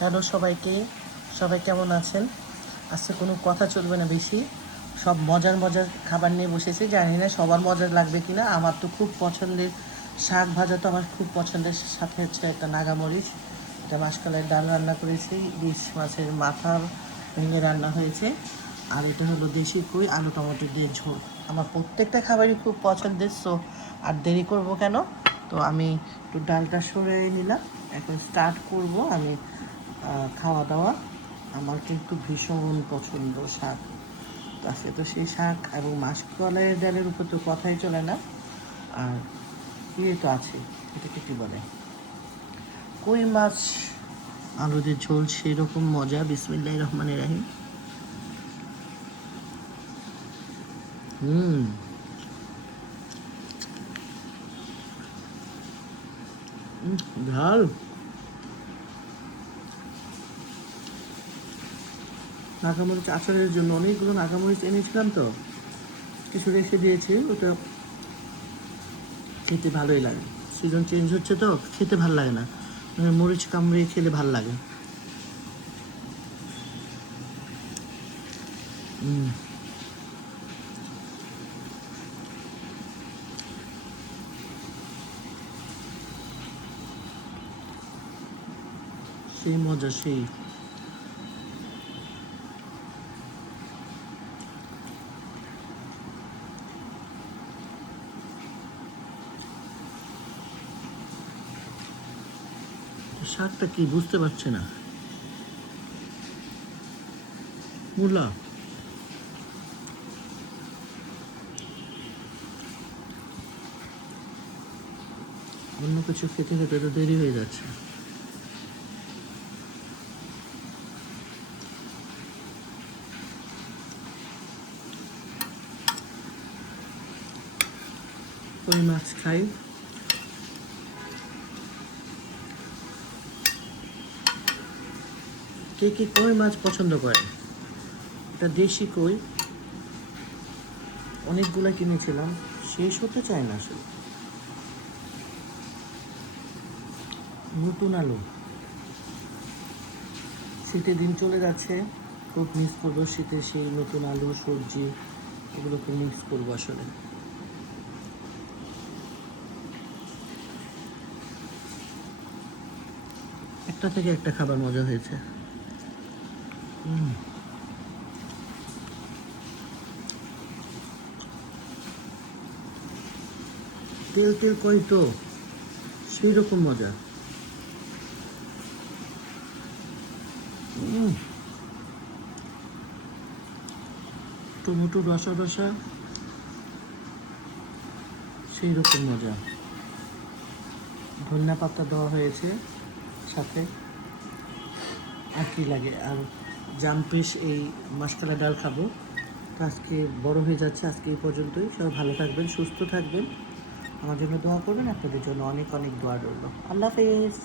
Hello সবাইকে, সবাই কেমন আছেন? আজকে কোনো কথা চলবে না বেশি, সব মজার মজার খাবার নিয়ে বসেছি। জানি না সবার মজার লাগবে কি না। আমার তো খুব পছন্দের শাক ভাজা, তো আমার খুব পছন্দের, সাথে হচ্ছে একটা নাগামরিচ, এটা মাসকলাইয়ের ডাল রান্না করেছি, ইলিশ মাছের মাথা ভেঙে রান্না হয়েছে, আর এটা হলো দেশি কই আলু টমেটো দিয়ে ঝোল। আমার প্রত্যেকটা খাবারই খুব পছন্দের, সো আর দেরি করব কেন। তো আমি একটু ডালটা সরিয়ে নিলাম, এখন স্টার্ট করব আমি খাওয়া দাওয়া। আমার কিন্তু ভীষণ পছন্দ শাক, আজকে তো সেই শাক এবং মাসকলাইয়ের ডালের উপর তো কথাই চলে না। আর ইয়ে তো আছে, এটাকে কী বলে, কই মাছ আলু দিয়ে ঝোল, সেরকম মজা। বিসমিল্লাহির রহমানির রহিম। ঝাল। নাগামরিচ আচারের জন্য অনেকগুলো নাগামরিচ এনেছিলাম, তো কিছু রেখে দিয়েছি, ওটা খেতে ভালোই লাগে। সিজন চেঞ্জ হচ্ছে তো খেতে ভালো লাগে না, মরিচ কামড়িয়ে খেলে ভালো লাগে। সেই মজা সেই। শাকটা কি বুঝতে পারছে না। মূলা। অন্য কিছু খেতে খেতে তো দেরি হয়ে যাচ্ছে। কই মাছ খাই। কে কে কই মাছ পছন্দ করে? এটা দেশি কই, অনেকগুলো কিনেছিলাম, শেষ হতে চায় না আসলে। নতুন আলু, শীতের দিন চলে যাচ্ছে, খুব মিস করবো শীতে সেই নতুন আলু সবজি, এগুলোকে মিক্স করবো আসলে। একটা থেকে একটা খাবার মজা হয়েছে। তেল তেল কই তো, সেই রকম মজা। টমেটো রসা রসা, সেই রকম মজা। ধনিয়া পাতা দেওয়া হয়েছে সাথে, আর কি লাগে। আর জাম্পিস এই মাসকলাই ডাল খাবো। তো আজকে বড় হয়ে যাচ্ছে, আজকে এই পর্যন্তই। সবাই ভালো থাকবেন, সুস্থ থাকবেন, আমার জন্য দোয়া করবেন। আপনাদের জন্য অনেক অনেক দোয়া রইল। আল্লাহ হাফেজ।